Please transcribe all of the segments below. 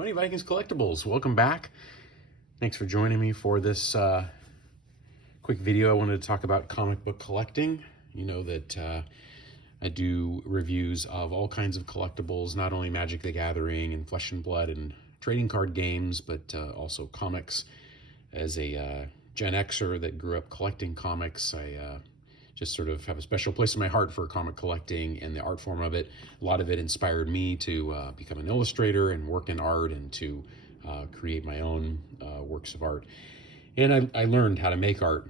Money Vikings Collectibles. Welcome back. Thanks for joining me for this quick video. I wanted to talk about comic book collecting. You know that I do reviews of all kinds of collectibles, not only Magic the Gathering and Flesh and Blood and trading card games, but also comics. As a Gen Xer that grew up collecting comics, I just sort of have a special place in my heart for comic collecting and the art form of it. A lot of it inspired me to become an illustrator and work in art and to create my own works of art. And I learned how to make art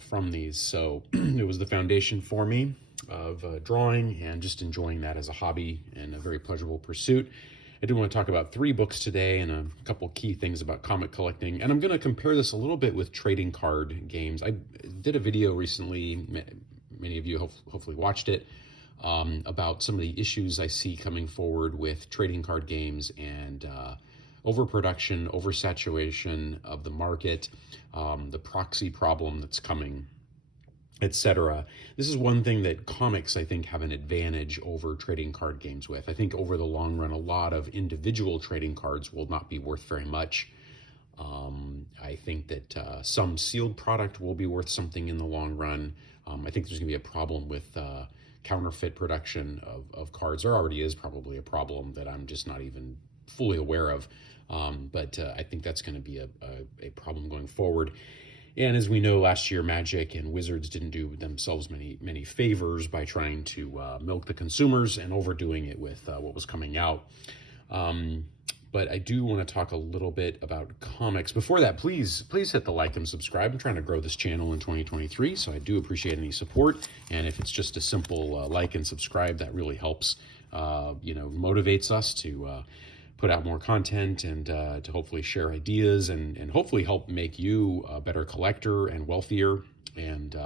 from these. So it was the foundation for me of drawing and just enjoying that as a hobby and a very pleasurable pursuit. I do want to talk about 3 books today and a couple key things about comic collecting. And I'm going to compare this a little bit with trading card games. I did a video recently, many of you hopefully watched it, about some of the issues I see coming forward with trading card games and overproduction, oversaturation of the market, the proxy problem that's coming, etc. This is one thing that comics, I think, have an advantage over trading card games with. I think over the long run, a lot of individual trading cards will not be worth very much. I think that some sealed product will be worth something in the long run. I think there's going to be a problem with counterfeit production of cards. There already is probably a problem that I'm just not even fully aware of. But I think that's going to be a problem going forward. And as we know, last year, Magic and Wizards didn't do themselves many favors by trying to milk the consumers and overdoing it with what was coming out. But I do want to talk a little bit about comics. Before that, please hit the like and subscribe. I'm trying to grow this channel in 2023, so I do appreciate any support. And if it's just a simple like and subscribe, that really helps, motivates us to put out more content and to hopefully share ideas and hopefully help make you a better collector and wealthier and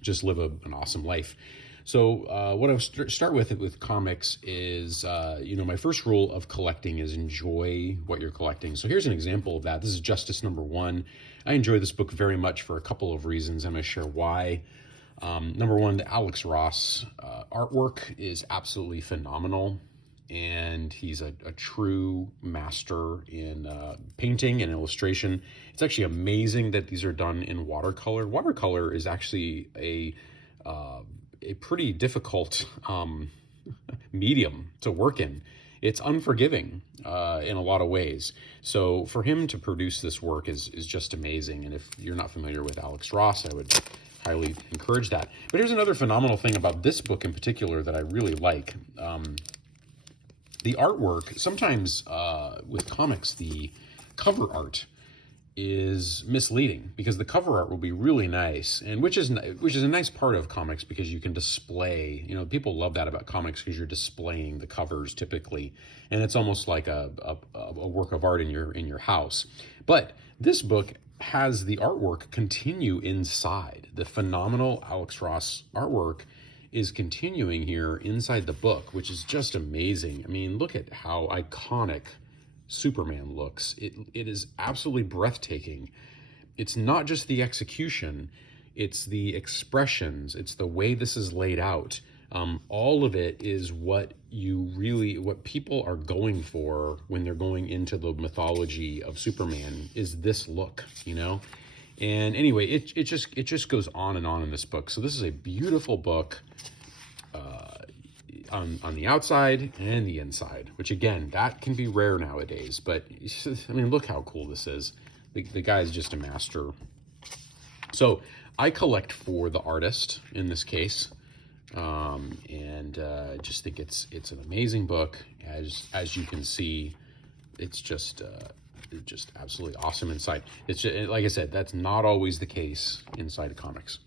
just live an awesome life. So what I'll start with comics is, my first rule of collecting is enjoy what you're collecting. So here's an example of that. This is Justice number 1. I enjoy this book very much for a couple of reasons. I'm going to share why. Number 1, the Alex Ross artwork is absolutely phenomenal. And he's a true master in painting and illustration. It's actually amazing that these are done in watercolor. Watercolor is actually a pretty difficult medium to work in. It's unforgiving in a lot of ways. So for him to produce this work is just amazing. And if you're not familiar with Alex Ross, I would highly encourage that. But here's another phenomenal thing about this book in particular that I really like. The artwork, sometimes with comics, the cover art is misleading because the cover art will be really nice, and which is a nice part of comics because you can display. People love that about comics because you're displaying the covers typically, and it's almost like a work of art in your house. But this book has the artwork continue inside. The phenomenal Alex Ross artwork is continuing here inside the book, which is just amazing. I mean, look at how iconic Superman looks. It is absolutely breathtaking. It's not just the execution, it's the expressions, it's the way this is laid out. All of it is what people are going for when they're going into the mythology of Superman, is this look, And anyway, it just goes on and on in this book. So this is a beautiful book on the outside and the inside, which again, that can be rare nowadays. But I mean, look how cool this is. The guy is just a master. So I collect for the artist in this case, and I just think it's an amazing book. As you can see, it's just absolutely awesome inside. It's just, like I said, that's not always the case inside of comics.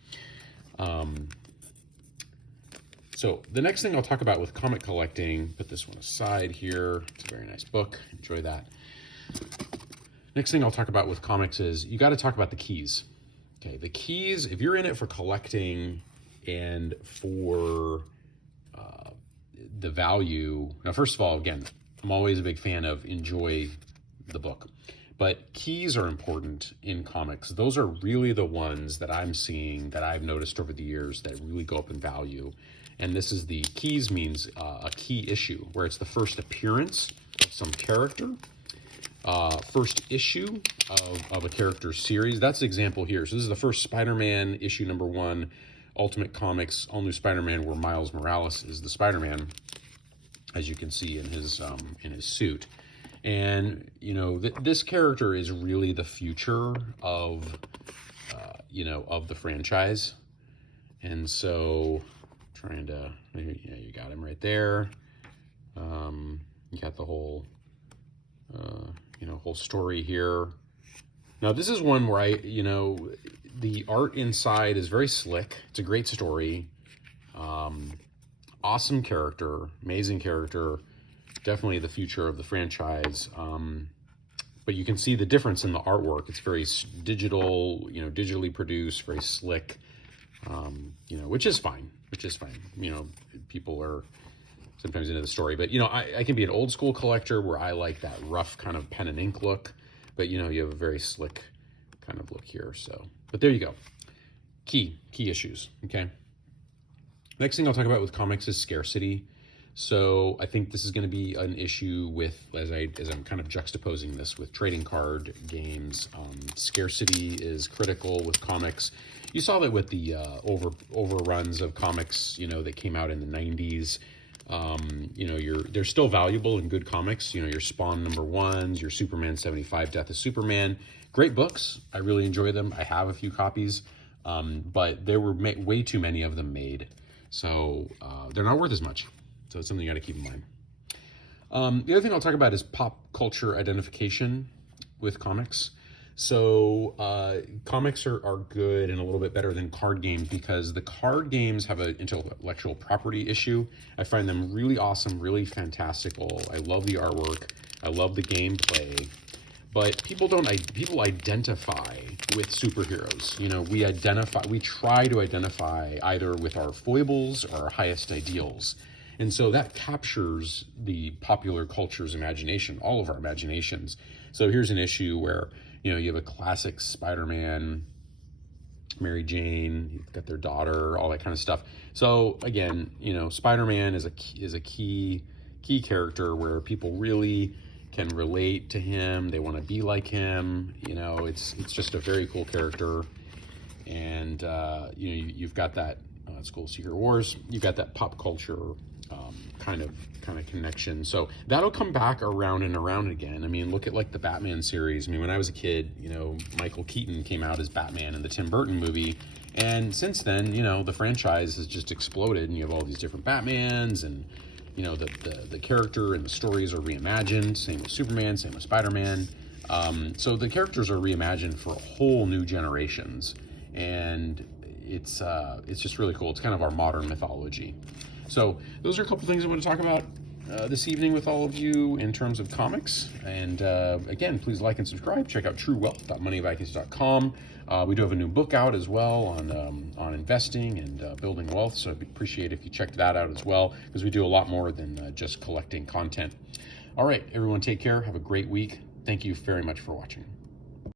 So the next thing I'll talk about with comic collecting, put this one aside here. It's a very nice book. Enjoy that. Next thing I'll talk about with comics is you got to talk about the keys. Okay, the keys, if you're in it for collecting and for the value. Now, first of all, again, I'm always a big fan of enjoy the book. But keys are important in comics. Those are really the ones that I'm seeing, that I've noticed over the years, that really go up in value. And this is the keys means a key issue, where it's the first appearance some character. First issue of a character series. That's the example here. So this is the first Spider-Man issue #1, Ultimate Comics, All New Spider-Man, where Miles Morales is the Spider-Man, as you can see in his suit. And, you know, this character is really the future of, you know, of the franchise. And so, trying to, yeah, you got him right there. You got the whole, you know, whole story here. Now, this is one where you know, the art inside is very slick. It's a great story. Awesome character, amazing character. Definitely the future of the franchise. But you can see the difference in the artwork. It's very digital, you know, digitally produced, very slick, you know, which is fine, You know, people are sometimes into the story, but, you know, I can be an old school collector where I like that rough kind of pen and ink look, but, you know, you have a very slick kind of look here. So, but there you go. Key issues. Okay. Next thing I'll talk about with comics is scarcity. So I think this is going to be an issue with, as I'm kind of juxtaposing this with trading card games. Scarcity is critical with comics. You saw that with the overruns of comics, you know, that came out in the 90s. You know, they're still valuable in good comics. You know, your Spawn #1s, your Superman 75, Death of Superman. Great books. I really enjoy them. I have a few copies, but there were way too many of them made. So they're not worth as much. So it's something you got to keep in mind. The other thing I'll talk about is pop culture identification with comics. So comics are good and a little bit better than card games because the card games have an intellectual property issue. I find them really awesome, really fantastical. I love the artwork. I love the gameplay. But people identify with superheroes. You know, we try to identify either with our foibles or our highest ideals. And so that captures the popular culture's imagination, all of our imaginations. So here's an issue where, you know, you have a classic Spider-Man, Mary Jane, you've got their daughter, all that kind of stuff. So again, you know, Spider-Man is a key character where people really can relate to him. They want to be like him. You know, it's just a very cool character. And you know, you've got that. It's cool. Secret Wars. You've got that pop culture kind of connection. So that'll come back around and around again. I mean, look at like the Batman series. I mean, when I was a kid, you know, Michael Keaton came out as Batman in the Tim Burton movie. And since then, you know, the franchise has just exploded and you have all these different Batmans and, you know, the character and the stories are reimagined. Same with Superman, same with Spider-Man. So the characters are reimagined for whole new generations. And it's just really cool. It's kind of our modern mythology. So those are a couple things I want to talk about this evening with all of you in terms of comics. And again, please like and subscribe. Check out truewealth.moneyvikings.com. We do have a new book out as well on investing and building wealth. So I'd appreciate if you checked that out as well, because we do a lot more than just collecting content. All right, everyone, take care. Have a great week. Thank you very much for watching.